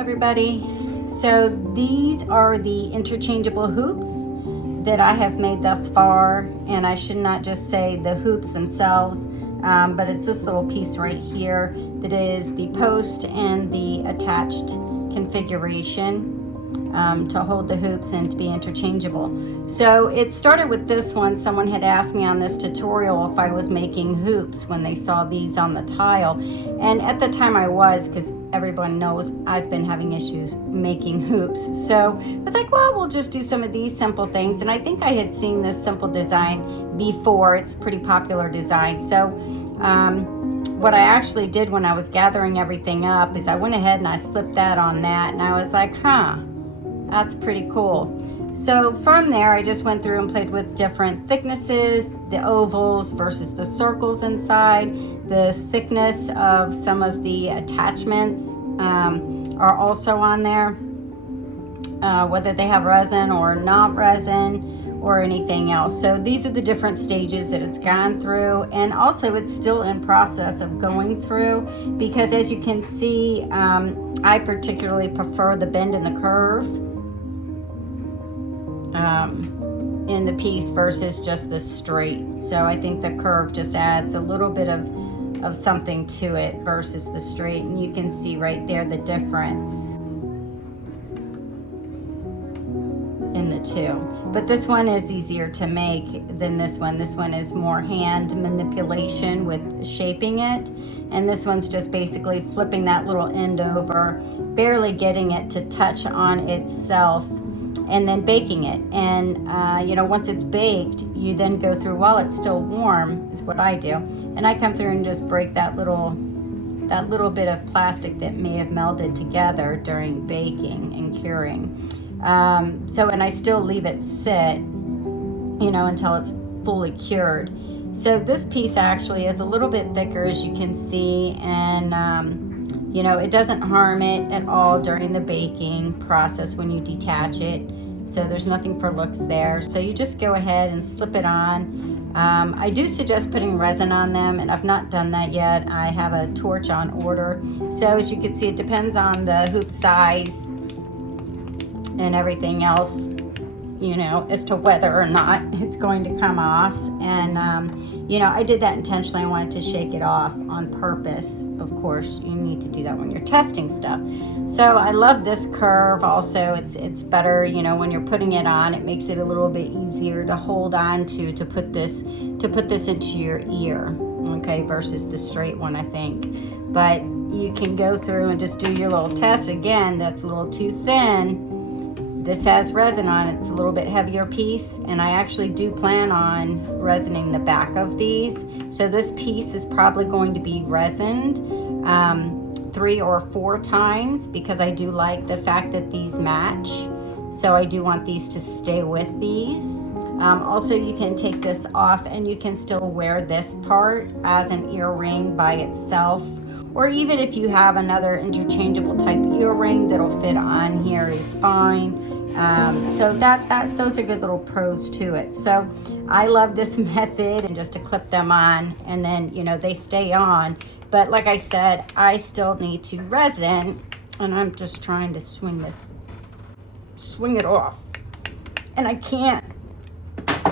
everybody. So these are the interchangeable hoops that I have made thus far, and I should not just say the hoops themselves, but it's this little piece right here that is the post and the attached configuration to hold the hoops and to be interchangeable. So it started with this one. Someone had asked me on this tutorial if I was making hoops when they saw these on the tile, and at the time I was, because everyone knows I've been having issues making hoops. So I was like, well, we'll just do some of these simple things, and I think I had seen this simple design before. It's a pretty popular design. So what I actually did when I was gathering everything up is I went ahead and I slipped that on that, and I was like, that's pretty cool. So from there, I just went through and played with different thicknesses, the ovals versus the circles inside. The thickness of some of the attachments are also on there, whether they have resin or not resin or anything else. So these are the different stages that it's gone through, and also it's still in process of going through, because as you can see, I particularly prefer the bend and the curve in the piece versus just the straight. So I think the curve just adds a little bit of something to it versus the straight, and you can see right there the difference in the two. But this one is easier to make than this one. This one is more hand manipulation with shaping it, and this one's just basically flipping that little end over, barely getting it to touch on itself, and then baking it. And once it's baked, you then go through while it's still warm, is what I do, and I come through and just break that little bit of plastic that may have melded together during baking and curing. And I still leave it sit, until it's fully cured. So this piece actually is a little bit thicker, as you can see, and it doesn't harm it at all during the baking process when you detach it. So there's nothing for looks there. So you just go ahead and slip it on. I do suggest putting resin on them, and I've not done that yet. I have a torch on order. So as you can see, it depends on the hoop size and everything else, as to whether or not it's going to come off. And I did that intentionally. I wanted to shake it off on purpose. Of course, you need to do that when you're testing stuff. So I love this curve also. It's better, when you're putting it on, it makes it a little bit easier to hold on to put this into your ear, okay, versus the straight one, I think. But you can go through and just do your little test. Again, that's a little too thin. This has resin on it. It's a little bit heavier piece, and I actually do plan on resining the back of these. So this piece is probably going to be resined 3 or 4 times, because I do like the fact that these match. So I do want these to stay with these. Also, you can take this off and you can still wear this part as an earring by itself, or even if you have another interchangeable type earring that'll fit on here is fine. So those are good little pros to it. So I love this method, and just to clip them on, and then they stay on. But like I said, I still need to resin, and I'm just trying to swing it off, and I can't.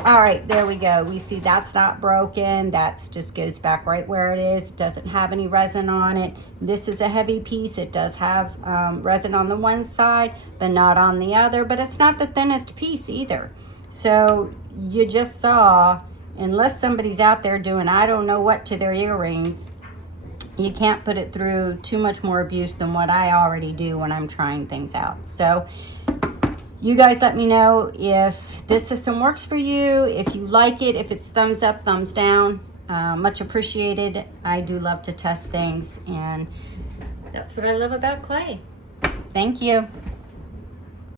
All right, there we go. We see that's not broken. That just goes back right where it is. It doesn't have any resin on it. This is a heavy piece. It does have resin on the one side, but not on the other. But it's not the thinnest piece either. So you just saw, unless somebody's out there doing I don't know what to their earrings, you can't put it through too much more abuse than what I already do when I'm trying things out. So you guys let me know if this system works for you, if you like it, if it's thumbs up, thumbs down. Much appreciated. I do love to test things, and that's what I love about clay. Thank you.